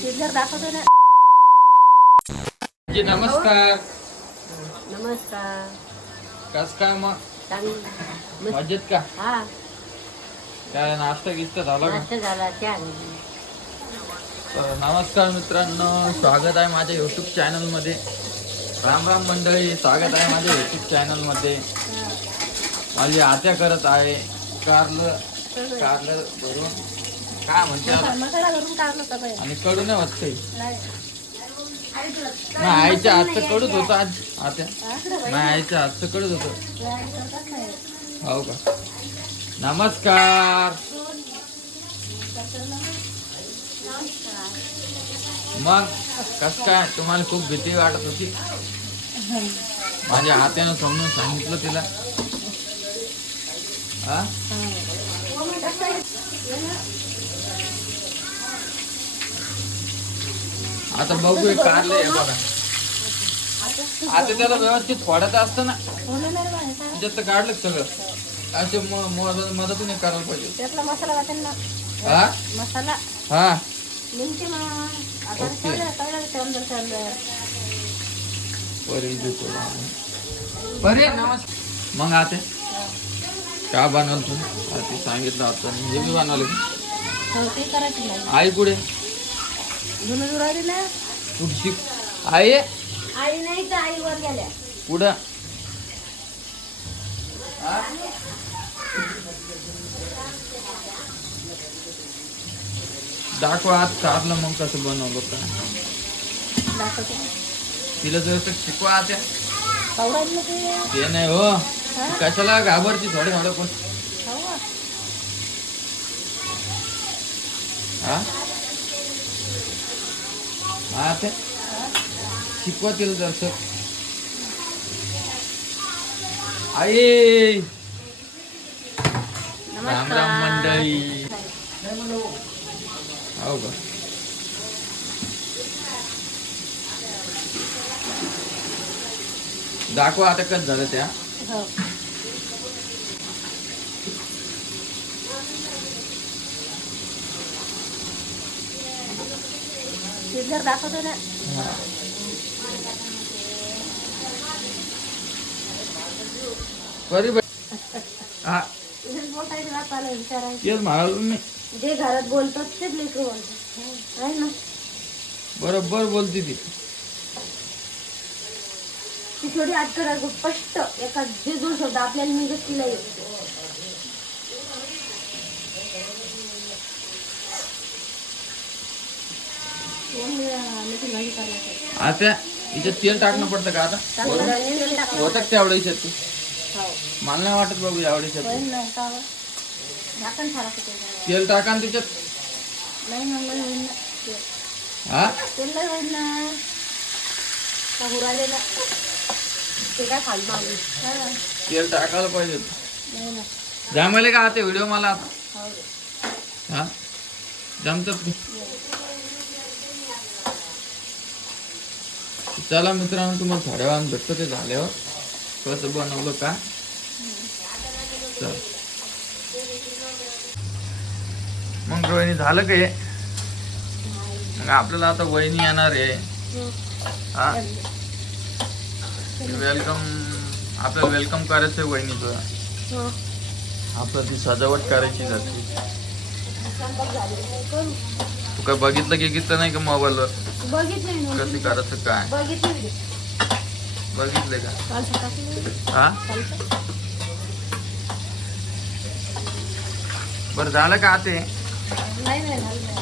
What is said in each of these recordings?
सिल्लर दाखवतो ना. जी नमस्कार. नमस्कार. कस काय मग? चांगली. मजेत का? हा. काय नाश्ता गिस्ता झाला का? नाश्ता झाला चहा झाली. तर नमस्कार मित्रांनो स्वागत आहे माझ्या युट्यूब चॅनलमध्ये राम राम मंडळी स्वागत आहे माझ्या युट्यूब चॅनलमध्ये माझी आत्या करत आहे. कारलं कारलं भरून काय म्हणते आता? मसाला काढलं आणि कडू नाही होत काही. नाही. आईच्या हातचं कडूच होतं आज आकडं नाही आईच्या हातचं कडूच होतं. हो का? नमस्कार. मग कस काय? तुम्हाला खूप भीती वाटत होती. माझ्या हात्यानं समजून सांगितलं तिला. हा आता बघू एक कारले आहे बघा. आता त्याला व्यवस्थित फोडायचं असतं ना. त्याच्यात तर काढलं सगळं. असे मदतीने करायला पाहिजे. त्यातला मसाला वाटेल ना. हा? मसाला. हा. परे नमस्कार मग आते? का बनवलं तू. आता सांगितलं आता. हे मी बनवलं? हो आई कुठे? कुठची आई? आई नाही तर आई वर गेल्या. कुठं? हा? दाखवा आज कारलं मग कसं बनवलं का? तिला जर शिकवा कवडायला ते नाही हा? कशाला घाबरची थोडे थोडं पण. हो? ते. शिकवा तिला जरस आई! राम राम मंडळी. हो का? दाखवा आता कसं झालं त्या सिल्लर दाखवतो ना बरी बाई हा इथेच बोलायचं बापाला विचारायचं तेच म्हणालो मी जे घरात बोलतात तेच लेकरं बोलतात आहे ना बरोबर बोलती ती ती थोडी आटकड स्पष्ट एका जे जो शब्द आपल्याला निघत तिला येतो दोन वेळा आल्याची भाजी करायला पाहिजे. आता हिच्यात तेल टाकणं पडतं का आता होतात तेल टाकलं. हिच्यात मला नाही वाटत बाबू एवढं हिच्यात तेल टाका ना तिच्यात तेल. हा तेल टाकायला पाहिजे जमेल का आता व्हिडिओ मला आता हो रे. हा जमतात चला मित्रांनो तुम्हाला थोड्या वेळानं भेटतो ते झाल्यावर. कसं बनवलं का? चल. मग वहिनी झालं का हे? मग आपल्याला आता वहिनी येणार आहे. हा? वेलकम आपल्याला वेलकम करायचं आहे वहिनीचं. आपलं आपल्याला ती सजावट करायची जाते. तू काय बघितलं की घेतलं नाही का मोबाईलवर? ना. कशी करायचं काय? बघितलं. बघितलंय का. हा? कालचं. बरं झालं का ते नाही नाही झालं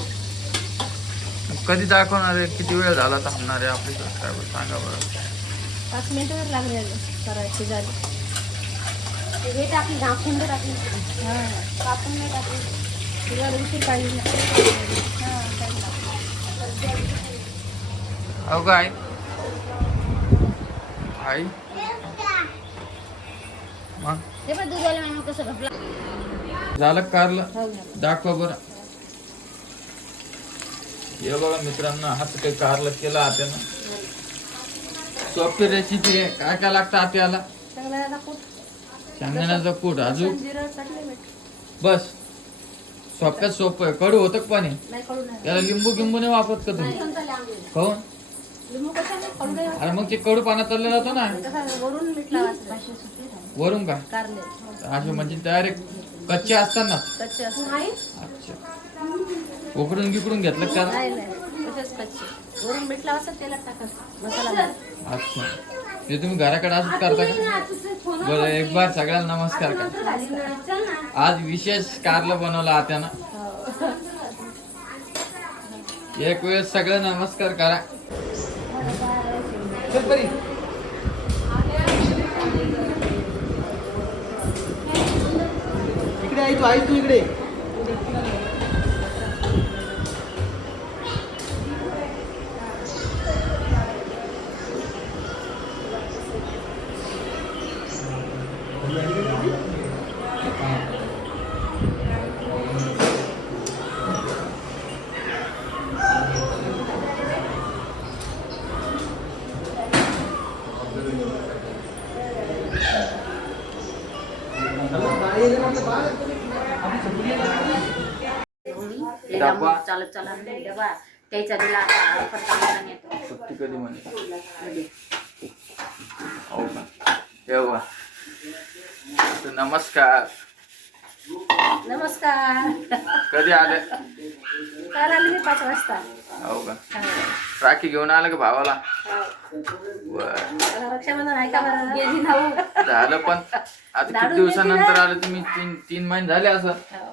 कधी दाखवणार आहे? किती वेळ झाला थांबणार आहे आपले सबस्क्रायबर सांगा बरं. पाच मिनिटं लागले करायची झाली. ते हे टाकली झाकून तर टाकली. हां. कापून नाही टाकली. हां काय आई. घपला झालं कारलं. दाखवा बरं. हे बघा मित्रांनो हात काही कारलं केलं आत्यानं. सोपी रेसिपी आहे काय काय लागतं आत्याला? शेंगदाण्याचा कूट अजून? बस. सोप्यात सोपं आहे. कडू होतं का पाणी? नाही कडू नाही. त्याला लिंबू गिंबू नाही वापरत का तुम्ही? नाही चालले आंघोळीला. खाऊन? लिंबू कशाने कडू नाही अरे मग ते कडू पाण्यात चाललं जातं ना. कसं वरून मीठ लावायचं वरून का? कारले. असे म्हणजे डायरेक्ट कच्चे असतात ना कच्चे असं नाही. अच्छा. उकडून गिकडून घेतलं का त्याला? नाही नाही. तसेच कच्चे. वरून मीठ लावायचं तेलात टाकायचं. मसाला घालायचा. अच्छा. ते तुम्ही घराकडे असंच करता का? बरं एक बार सगळ्यांना नमस्कार का आज विशेष कारलं बनवलं आत्यानं. हो. एक वेळेस सगळं नमस्कार करा. चल परी. इकडे आई तू आई तू इकडे. चालत चालत नाही डबा त्याचा दिला आता फक्त आमचा येतो. सुट्टी कधी म्हणे? हो का? तर नमस्कार. नमस्कार. कधी आले? काल आले मी पाच वाजता. हो का? हो. राखी घेऊन आलं का भावाला? हो. बर. रक्षाबंधन आहे का बरं? गेली नाऊ झालं पण. आता किती दिवसानंतर आले तुम्ही? तीन तीन महिने झाले असं. हो.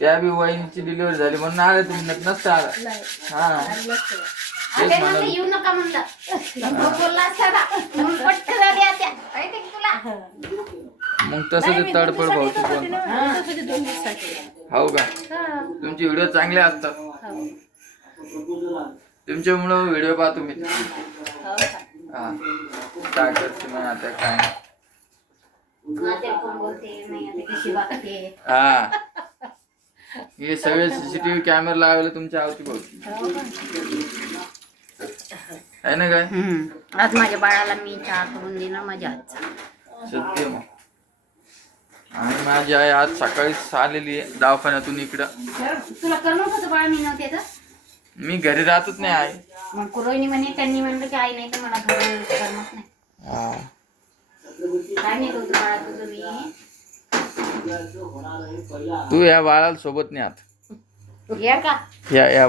त्या बी वहिनीची डिलिव्हरी झाली म्हणून आले तुम्ही नक- नसते आला. नाही. हा. आली. येऊ नका म्हणलं. मग बोलला असता ना म्हणून पट्ट झाली आता. माहिती का तुला. मग तसं ते होते दोन दिवसासाठी. हो का? हा. तुमचे व्हिडिओ चांगले असतात. हो. तुमच्यामुळं व्हिडिओ पाहतो मी. हो का? हा. काय करते मग आता काय? नात्याला कोण बोलते नाही आता कशी वागते. हा. हे सगळे सीसीटीव्ही कॅमेरा लावले तुमच्या आवती भोवती? आहे ना काय? आज माझ्या बाळाला मी चहा करून देणं माझ्या हातचा सत्य मग. आणि माझी आई आज सकाळीच आलेली आहे दवाखान्यातून इकडं. तुला करमत होतं बाळ मी नव्हते तर? मी घरी राहतच नाही आई. मग रोहिणी म्हणे त्यांनी म्हणलं की आई नाही तर मला घर करमत नाही. काय नाही होतं बाळा तुझं मी? तू या बाळाला सोबत नाही आत. ये का? या?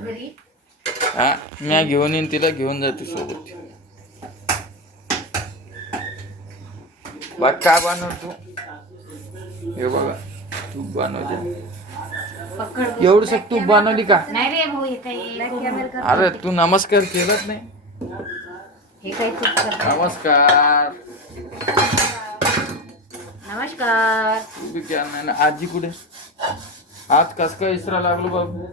घरी? हा मी घेऊन येईन तिला घेऊन जाते सोबत. बाग काय बनव तू? हे बघा तूप बनवते एवढस तूप बनवली का? हे. अरे तू नमस्कार केलाच नाही? हे नमस्कार. नमस्कार. क्या नाही ना आजी कुठे? आज कस काय इसरा लागलो बाबू?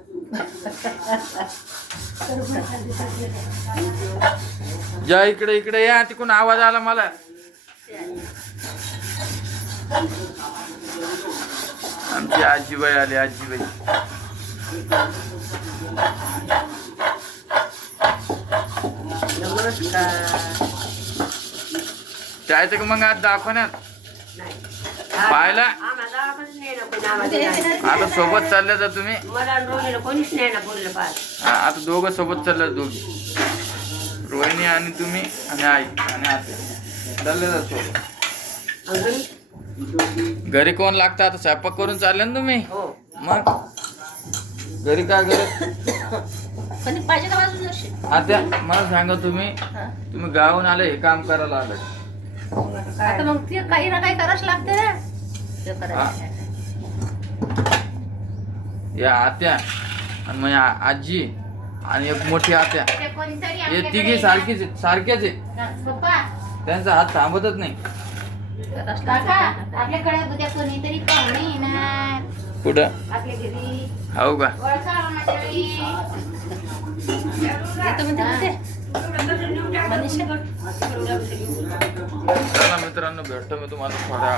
जा इकडे इकडे या तिकडून आवाज आला मला. आमची आजीबाई आली आजीबाई. जायचं का मग आज दाखवण्यात पाहायला आता सोबत चालले जा तुम्ही. कोणीच नाही ना बोललं पाच हा, आता दोघं सोबत चालले दोघी रोहिणी आणि तुम्ही आणि आई आणि आते चालले जा सोबत. घरी कोण लागतं? आता स्वयंपाक करून चालले ना तुम्ही? मग? घरी काय करत पण पाहिजे? आता मला सांगा तुम्ही. हा. तुम्ही गावून आले हे काम करायला आलं. आता मग ते काही ना काही करावंच लागते ना हा. या आत्या आणि मग या आजी आणि एक मोठी आत्या. हे तिघी सारखीच आहेत, सारख्याच आहेत. पप्पा. त्यांचा हात थांबतच नाही. कुठं? हो का चला मित्रांनो भेटतो मी तुम्हाला थोड्या